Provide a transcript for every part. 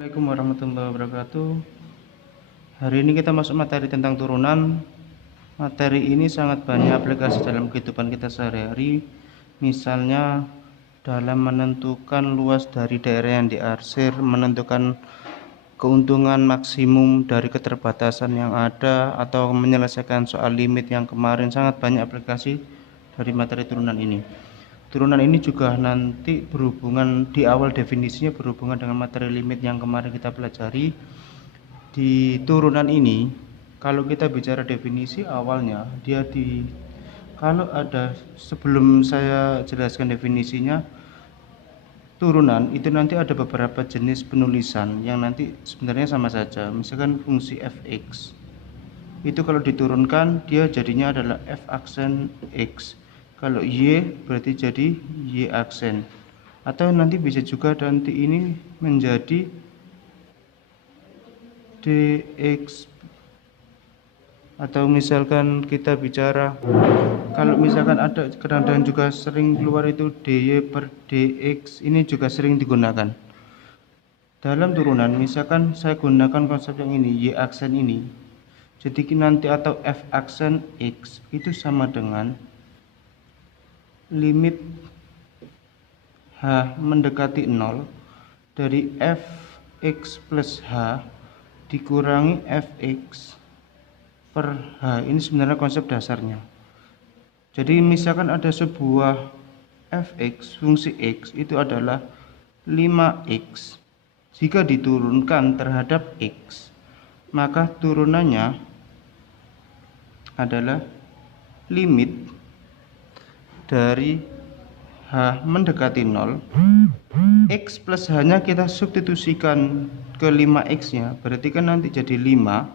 Assalamualaikum warahmatullahi wabarakatuh. Hari ini kita masuk materi tentang turunan. Materi ini sangat banyak aplikasi dalam kehidupan kita sehari-hari. Misalnya dalam menentukan luas dari daerah yang diarsir, menentukan keuntungan maksimum dari keterbatasan yang ada, atau menyelesaikan soal limit yang kemarin. Sangat banyak aplikasi dari materi turunan ini. Turunan ini juga nanti berhubungan, di awal definisinya berhubungan dengan materi limit yang kemarin kita pelajari. Di turunan ini, kalau kita bicara definisi awalnya, kalau ada, sebelum saya jelaskan definisinya, turunan itu nanti ada beberapa jenis penulisan yang nanti sebenarnya sama saja. Misalkan fungsi fx itu kalau diturunkan dia jadinya adalah f aksen x. Kalau y berarti jadi y aksen, atau nanti bisa juga nanti ini menjadi dx, atau misalkan kita bicara, kalau misalkan ada kadang-kadang juga sering keluar itu dy per dx, ini juga sering digunakan dalam turunan. Misalkan saya gunakan konsep yang ini, y aksen ini, jadi nanti atau f aksen x itu sama dengan limit h mendekati 0 dari fx plus h dikurangi fx per h. Ini sebenarnya konsep dasarnya. Jadi misalkan ada sebuah fx, fungsi x itu adalah 5x. Jika diturunkan terhadap x, maka turunannya adalah limit dari h mendekati 0, x plus h nya kita substitusikan ke 5x nya, berarti kan nanti jadi 5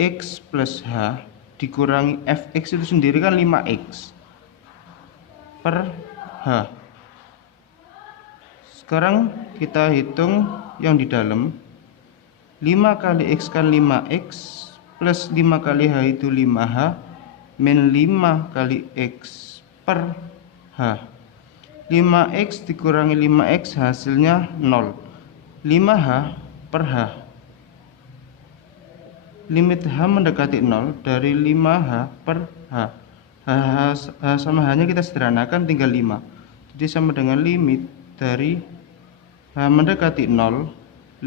x plus h dikurangi fx itu sendiri kan 5x per h. Sekarang kita hitung yang di dalam, 5 kali x kan 5x plus 5 kali h itu 5h min 5 kali x per h. 5x dikurangi 5x hasilnya 0, 5h per h. Limit h mendekati 0 dari 5h per h. H sama h nya kita sederhanakan, tinggal 5. Jadi sama dengan limit dari h mendekati 0, 5.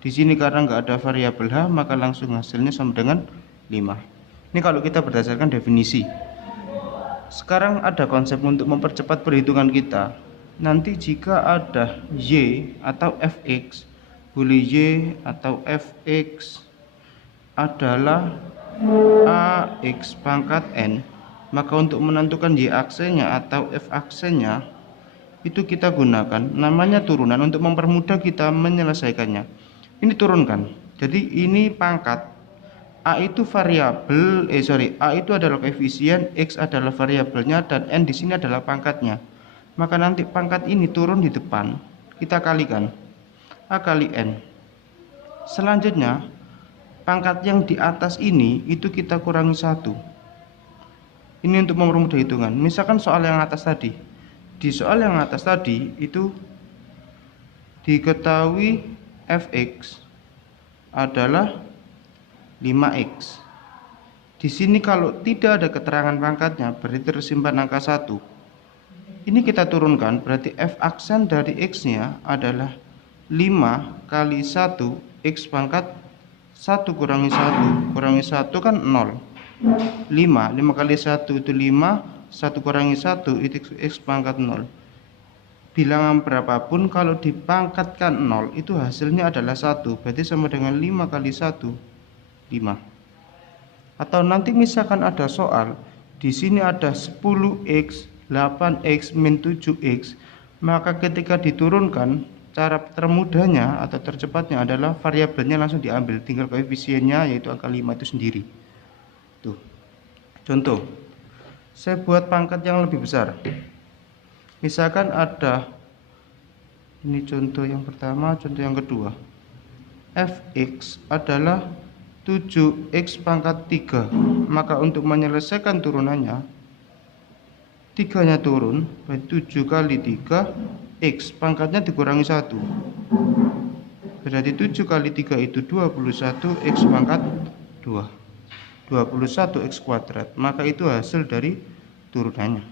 Di sini karena nggak ada variabel h, maka langsung hasilnya sama dengan 5. Ini kalau kita berdasarkan definisi. Sekarang ada konsep untuk mempercepat perhitungan kita. Nanti jika ada y atau fx, boleh y atau fx adalah ax pangkat n, maka untuk menentukan y aksennya atau f aksennya itu kita gunakan namanya turunan untuk mempermudah kita menyelesaikannya. Ini turunkan. Jadi ini pangkat, a itu variabel, a itu adalah koefisien, x adalah variabelnya, dan n di sini adalah pangkatnya. Maka nanti pangkat ini turun di depan, kita kalikan a kali n. Selanjutnya pangkat yang di atas ini itu kita kurangi 1. Ini untuk mempermudah hitungan. Misalkan soal yang atas tadi, di soal yang atas tadi itu diketahui fx adalah 5x. Di sini kalau tidak ada keterangan pangkatnya berarti tersimpan angka 1. Ini kita turunkan, berarti f aksen dari x-nya adalah 5 kali 1 x pangkat 1 kurangi 1. Kurangi 1 kan 0. 5 kali 1 itu 5, 1 kurangi 1 itu x pangkat 0. Bilangan berapapun kalau dipangkatkan 0 itu hasilnya adalah 1, berarti sama dengan 5 kali 1, 5. Atau nanti misalkan ada soal di sini ada 10x, 8x, min 7x, maka ketika diturunkan, cara termudahnya atau tercepatnya adalah variabelnya langsung diambil, tinggal koefisiennya yaitu angka 5 itu sendiri. Tuh. Contoh, saya buat pangkat yang lebih besar. Misalkan ada, ini contoh yang pertama, contoh yang kedua. Fx adalah 7x pangkat 3, maka untuk menyelesaikan turunannya 3 nya turun, berarti 7 kali 3 x pangkatnya dikurangi 1. Berarti 7 kali 3 itu 21 X pangkat 2, 21 X kuadrat. Maka itu hasil dari turunannya.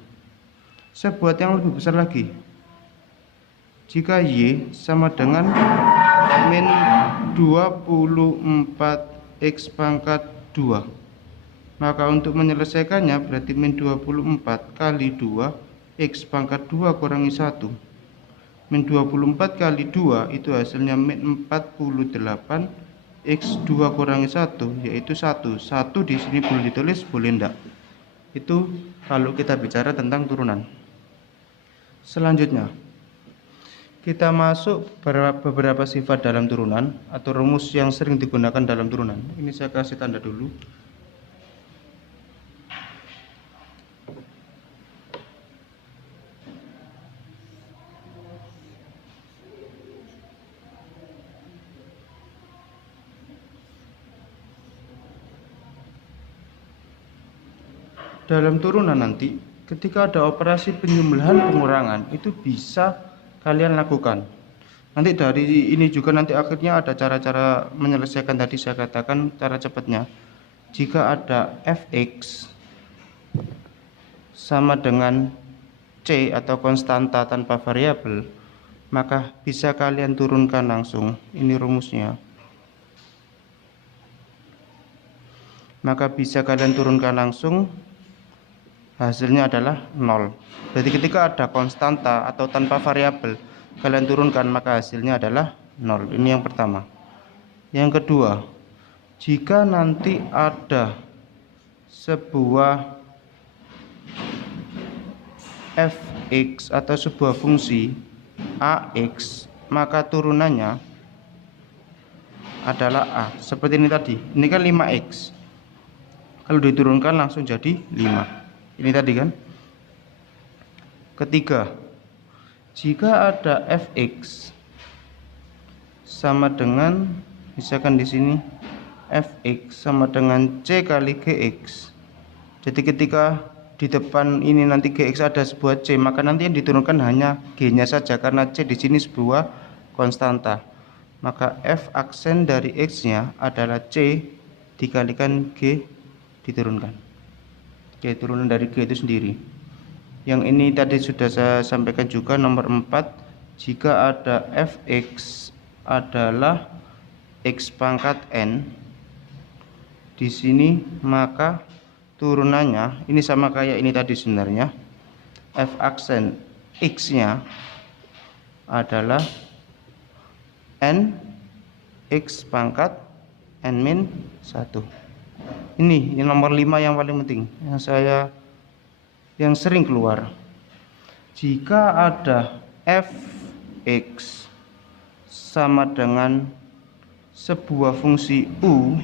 Saya buat yang lebih besar lagi. Jika Y sama dengan min 24 X pangkat 2, maka untuk menyelesaikannya berarti min 24 kali 2 X pangkat 2 kurangi 1. Min 24 kali 2 itu hasilnya min 48 X 2 kurangi 1, yaitu 1. 1 di sini boleh ditulis, boleh enggak. Itu kalau kita bicara tentang turunan. Selanjutnya kita masuk beberapa sifat dalam turunan atau rumus yang sering digunakan dalam turunan. Ini saya kasih tanda dulu. Dalam turunan nanti, ketika ada operasi penjumlahan pengurangan, itu bisa kalian lakukan. Nanti dari ini juga nanti akhirnya ada cara-cara menyelesaikan tadi saya katakan cara cepatnya. Jika ada fx sama dengan c atau konstanta tanpa variabel, maka bisa kalian turunkan langsung. Ini rumusnya. Maka bisa kalian turunkan langsung, hasilnya adalah 0. Berarti ketika ada konstanta atau tanpa variabel kalian turunkan, maka hasilnya adalah 0. Ini yang pertama. Yang kedua, jika nanti ada sebuah fx atau sebuah fungsi ax, maka turunannya adalah a. Seperti ini tadi. Ini kan 5x. Kalau diturunkan langsung jadi 5. Ini tadi kan. Ketiga, jika ada fx sama dengan, misalkan di sini fx sama dengan c kali gx. Jadi ketika di depan ini nanti gx ada sebuah c, maka nanti yang diturunkan hanya g-nya saja karena c di sini sebuah konstanta. Maka f aksen dari x-nya adalah c dikalikan g diturunkan. Oke, turunan dari G itu sendiri. Yang ini tadi sudah saya sampaikan juga, nomor 4, jika ada fx adalah x pangkat n di sini, maka turunannya ini sama kayak ini tadi sebenarnya. F aksen x-nya adalah n x pangkat n min 1. Ini nomor 5 yang paling penting yang sering keluar. Jika ada fx sama dengan sebuah fungsi u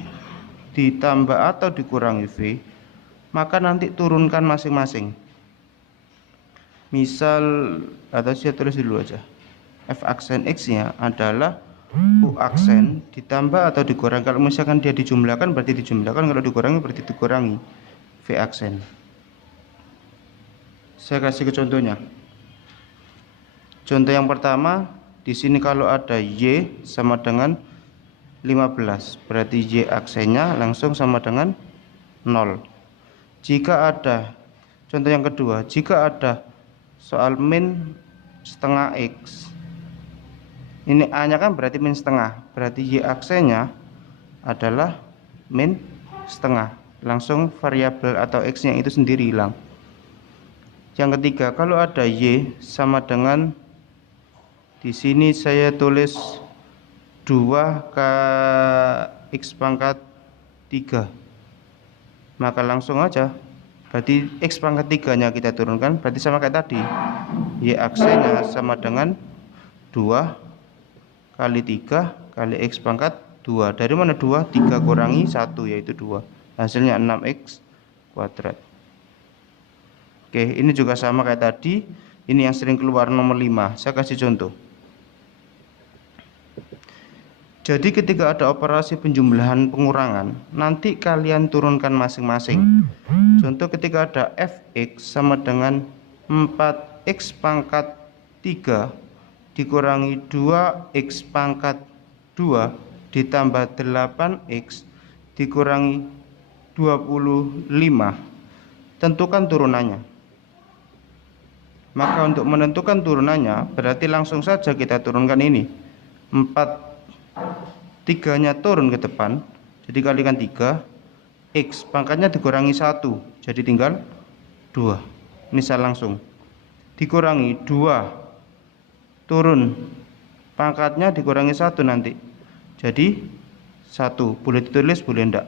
ditambah atau dikurangi v, maka nanti turunkan masing-masing. Misal, atau saya tulis dulu aja, f aksen x-nya adalah u aksen ditambah atau dikurangi. Kalau misalkan dia dijumlahkan berarti dijumlahkan, kalau dikurangi berarti dikurangi v aksen. Saya kasih ke contohnya. Contoh yang pertama, di sini kalau ada y sama dengan 15, berarti y aksennya langsung sama dengan 0. Jika ada contoh yang kedua, jika ada soal min setengah x, ini a nya kan berarti min setengah, berarti y aksennya adalah min setengah, langsung variabel atau x nya itu sendiri hilang. Yang ketiga, kalau ada y sama dengan, di sini saya tulis 2 ke x pangkat 3, maka langsung aja berarti x pangkat 3 nya kita turunkan, berarti sama kayak tadi, y aksennya sama dengan 2 kali 3 kali x pangkat 2. Dari mana 2? 3 kurangi 1, yaitu 2. Hasilnya 6x kuadrat. Oke, ini juga sama kayak tadi. Ini yang sering keluar nomor 5. Saya kasih contoh. Jadi ketika ada operasi penjumlahan pengurangan, nanti kalian turunkan masing-masing. Contoh ketika ada fx sama dengan 4x pangkat 3 dikurangi 2x pangkat 2 ditambah 8x dikurangi 25. Tentukan turunannya. Maka untuk menentukan turunannya berarti langsung saja kita turunkan ini. 4 3-nya turun ke depan, jadi kalikan 3, x pangkatnya dikurangi 1, jadi tinggal 2. Misal langsung dikurangi 2 turun, pangkatnya dikurangi 1 nanti, jadi 1. Boleh ditulis, boleh enggak.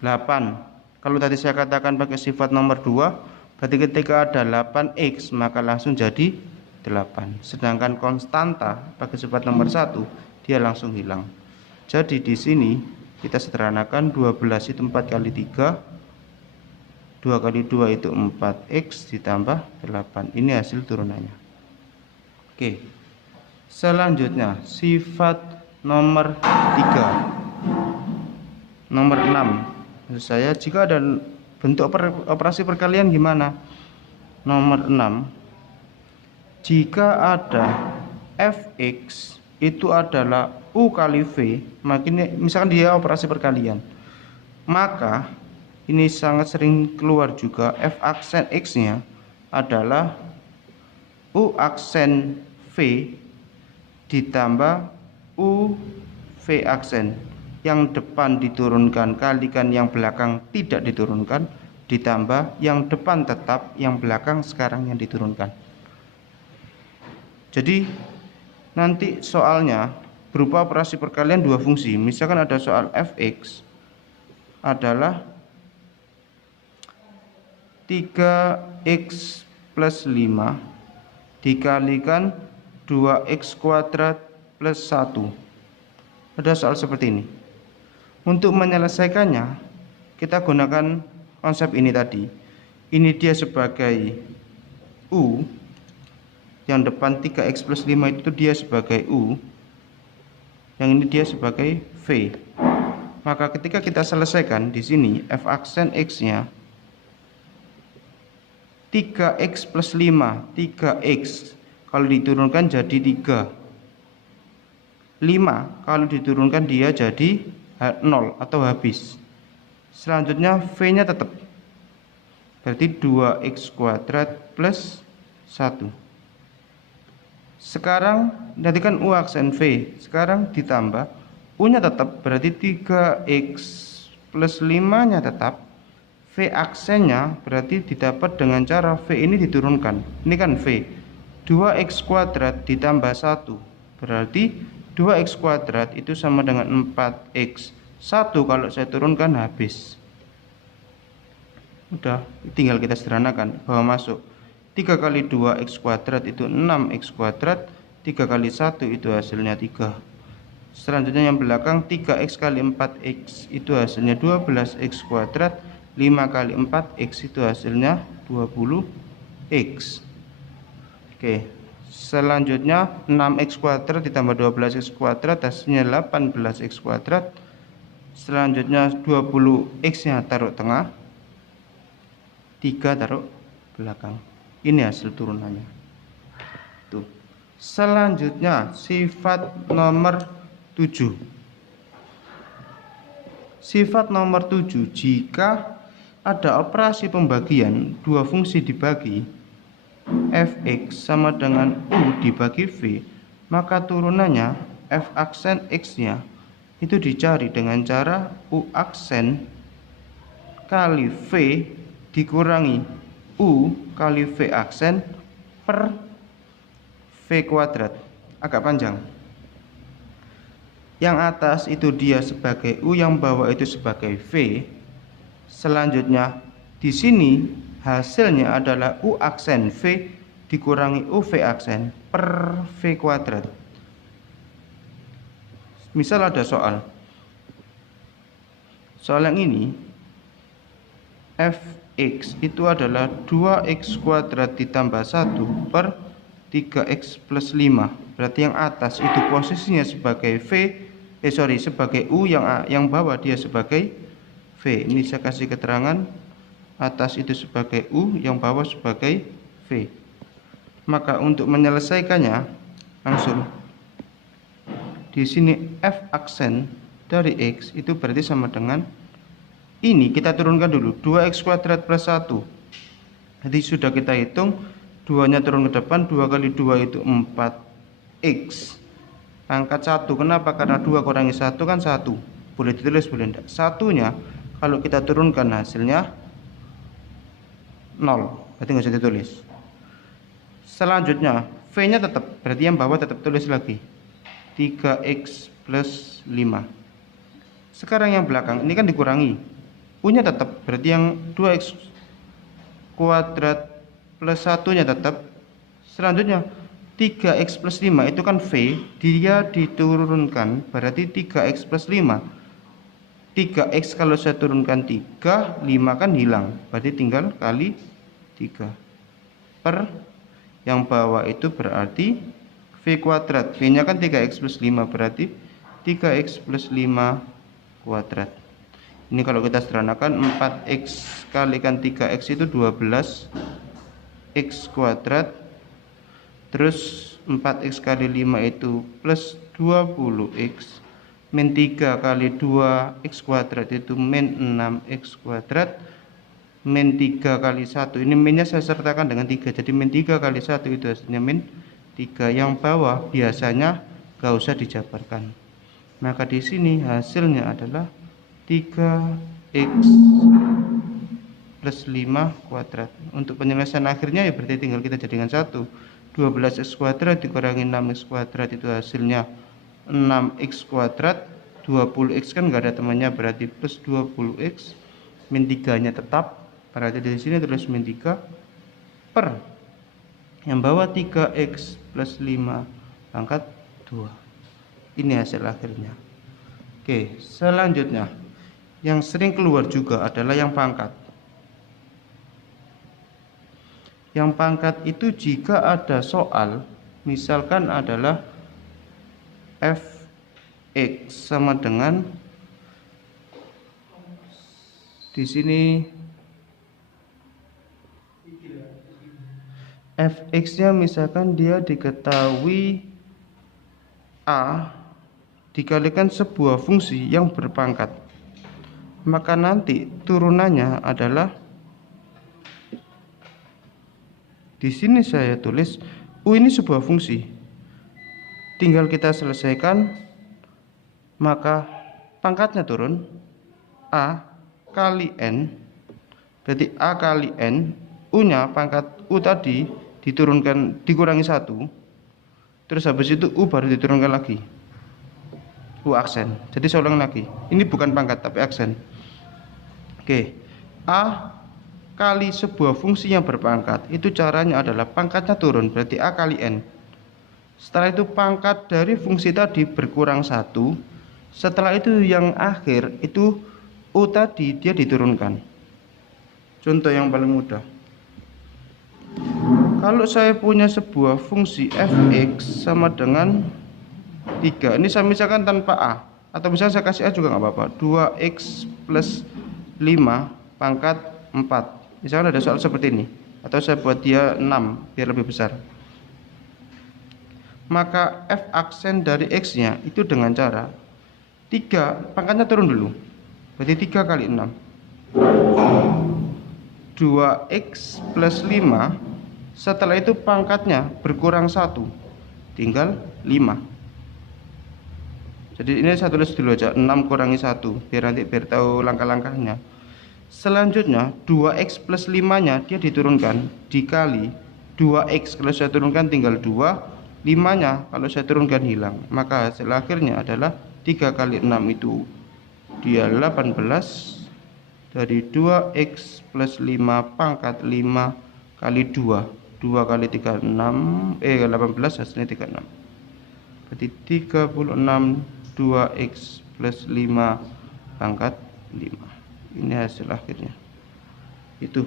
8. Kalau tadi saya katakan pakai sifat nomor 2, berarti ketika ada 8x maka langsung jadi 8. Sedangkan konstanta pakai sifat nomor 1 dia langsung hilang. Jadi di sini kita sederhanakan 12 itu 4 kali 3, 2 kali 2 itu 4x ditambah 8. Ini hasil turunannya. Oke. Selanjutnya sifat nomor 3. Nomor 6. Maksud saya jika ada bentuk operasi perkalian gimana? Nomor 6. Jika ada fx itu adalah u kali v, misalkan dia operasi perkalian, maka ini sangat sering keluar juga f aksen x nya adalah u aksen v ditambah u v aksen, yang depan diturunkan kalikan yang belakang tidak diturunkan, ditambah yang depan tetap, yang belakang sekarang yang diturunkan. Jadi nanti soalnya berupa operasi perkalian dua fungsi. Misalkan ada soal fx adalah 3x plus 5 dikalikan 2x kuadrat plus 1. Ada soal seperti ini. Untuk menyelesaikannya kita gunakan konsep ini tadi. Ini dia sebagai u, yang depan 3x plus 5 itu dia sebagai u, yang ini dia sebagai v. Maka ketika kita selesaikan di sini f aksen x nya 3x plus 5, 3x kalau diturunkan jadi 3, 5 kalau diturunkan dia jadi 0 atau habis. Selanjutnya v nya tetap, berarti 2x kuadrat plus 1. Sekarang nanti kan u aksen v, sekarang ditambah u nya tetap, berarti 3x plus 5 nya tetap, v aksennya berarti didapat dengan cara v ini diturunkan. Ini kan v 2x kuadrat ditambah 1, berarti 2x kuadrat itu sama dengan 4x. 1 kalau saya turunkan habis. Udah, tinggal kita sederhanakan bahwa masuk 3 kali 2x kuadrat itu 6x kuadrat, 3 kali 1 itu hasilnya 3. Selanjutnya yang belakang 3x kali 4x itu hasilnya 12x kuadrat, 5 kali 4x itu hasilnya 20x. Oke, selanjutnya 6x kuadrat ditambah 12x kuadrat hasilnya 18x kuadrat. Selanjutnya 20x nya taruh tengah, 3 taruh belakang. Ini hasil turunannya. Tuh. Selanjutnya sifat nomor 7. Sifat nomor 7, jika ada operasi pembagian dua fungsi dibagi, fx sama dengan u dibagi v, maka turunannya f aksen x nya itu dicari dengan cara u aksen kali v dikurangi u kali v aksen per v kuadrat. Agak panjang. Yang atas itu dia sebagai u, yang bawah itu sebagai v. Selanjutnya di sini hasilnya adalah u aksen v dikurangi u v aksen per v kuadrat. Misal ada soal yang ini, fx itu adalah 2x kuadrat ditambah 1 per 3x plus 5. Berarti yang atas itu posisinya sebagai v, sebagai u, yang bawah dia sebagai v. Ini saya kasih keterangan, atas itu sebagai u, yang bawah sebagai v. Maka untuk menyelesaikannya langsung di sini f aksen dari x itu berarti sama dengan ini, kita turunkan dulu 2x kuadrat plus 1. Jadi sudah kita hitung 2-nya turun ke depan, 2 kali 2 itu 4x pangkat 1. Kenapa? Karena 2 kurangi 1 kan 1. Boleh ditulis, boleh enggak. Satunya kalau kita turunkan hasilnya 0, berarti nggak usah ditulis. Selanjutnya v-nya tetap, berarti yang bawah tetap tulis lagi 3x plus 5. Sekarang yang belakang ini kan dikurangi, u-nya tetap, berarti yang 2x kuadrat plus 1-nya tetap. Selanjutnya 3x plus 5 itu kan v, dia diturunkan, berarti 3x plus 5. 3x kalau saya turunkan 3, 5 kan hilang, berarti tinggal kali 3 per yang bawah itu berarti v kuadrat, v nya kan 3x plus 5, berarti 3x plus 5 kuadrat. Ini kalau kita sederhanakan 4x kalikan 3x itu 12x kuadrat, terus 4x kali 5 itu plus 20x, min 3 kali 2x kuadrat itu min 6x kuadrat, min 3 kali 1, ini minnya saya sertakan dengan 3, jadi min 3 kali 1 itu hasilnya min 3. Yang bawah biasanya gak usah dijabarkan, maka di sini hasilnya adalah 3x plus 5 kuadrat. Untuk penyelesaian akhirnya ya berarti tinggal kita jadikan 1. 12x kuadrat dikurangi 6x kuadrat itu hasilnya 6x kuadrat. 20x kan nggak ada temannya, berarti plus 20x. Min 3 nya tetap, berarti di sini tulis min 3 per yang bawah 3x plus 5 pangkat 2. Ini hasil akhirnya. Oke, selanjutnya yang sering keluar juga adalah yang pangkat. Yang pangkat itu jika ada soal, misalkan adalah fx sama dengan di sini fx-nya misalkan dia diketahui a dikalikan sebuah fungsi yang berpangkat, maka nanti turunannya adalah di sini saya tulis u ini sebuah fungsi, tinggal kita selesaikan, maka pangkatnya turun a kali n, berarti a kali n, u nya pangkat u tadi diturunkan dikurangi 1, terus habis itu u baru diturunkan lagi, u aksen. Jadi saya ulang lagi, ini bukan pangkat tapi aksen. Oke, a kali sebuah fungsi yang berpangkat, itu caranya adalah pangkatnya turun, berarti a kali n. Setelah itu pangkat dari fungsi tadi berkurang 1. Setelah itu yang akhir itu u tadi dia diturunkan. Contoh yang paling mudah, kalau saya punya sebuah fungsi fx sama dengan 3, ini saya misalkan tanpa a, atau misalnya saya kasih a juga nggak apa-apa, 2x plus 5 pangkat 4. Misalkan ada soal seperti ini, atau saya buat dia 6 biar lebih besar. Maka f aksen dari x nya itu dengan cara 3 pangkatnya turun dulu, berarti 3 kali 6, 2x plus 5. Setelah itu pangkatnya berkurang 1, tinggal 5. Jadi ini saya tulis dulu aja 6 kurangi 1 biar tahu langkah-langkahnya. Selanjutnya 2x plus 5 nya dia diturunkan dikali 2x, kalau saya turunkan tinggal 2, 5 nya kalau saya turunkan hilang, maka hasil akhirnya adalah 3 kali 6 itu dia 18, dari 2x plus 5 pangkat 5 kali 2, 2 kali 3 18, hasilnya 36, berarti 36 2x plus 5 pangkat 5. Ini hasil akhirnya. Itu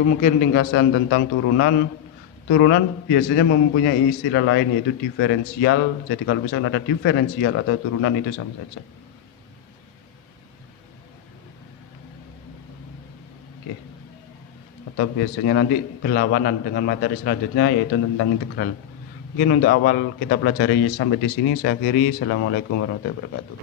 mungkin ringkasan tentang turunan. Turunan biasanya mempunyai istilah lain yaitu diferensial. Jadi kalau misalnya ada diferensial atau turunan itu sama saja. Oke. Atau biasanya nanti berlawanan dengan materi selanjutnya yaitu tentang integral. Mungkin untuk awal kita pelajari sampai di sini. Saya akhiri. Assalamualaikum warahmatullahi wabarakatuh.